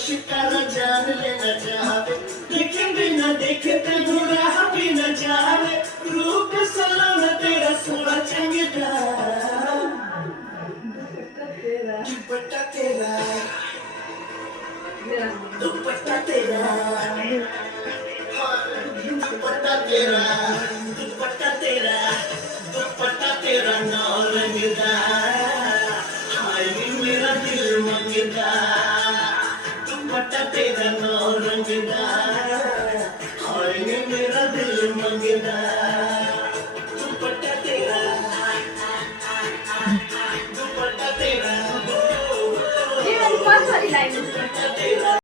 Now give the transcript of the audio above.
शिकारा जान लेना चाहे देखे बिना देखे बुरा भी न जावे रूप सलाना तेरा सोना चंगेदा दुपट्टा तेरा दुपट्टा तेरा दुपट्टा तेरा दुपट्टा तेरा दुपट्टा तेरा नौरंगदा हाय मेरा दिल मंगदा दुपट्टा तेरा नौरंगदा हाय मेरा दिल मंगदा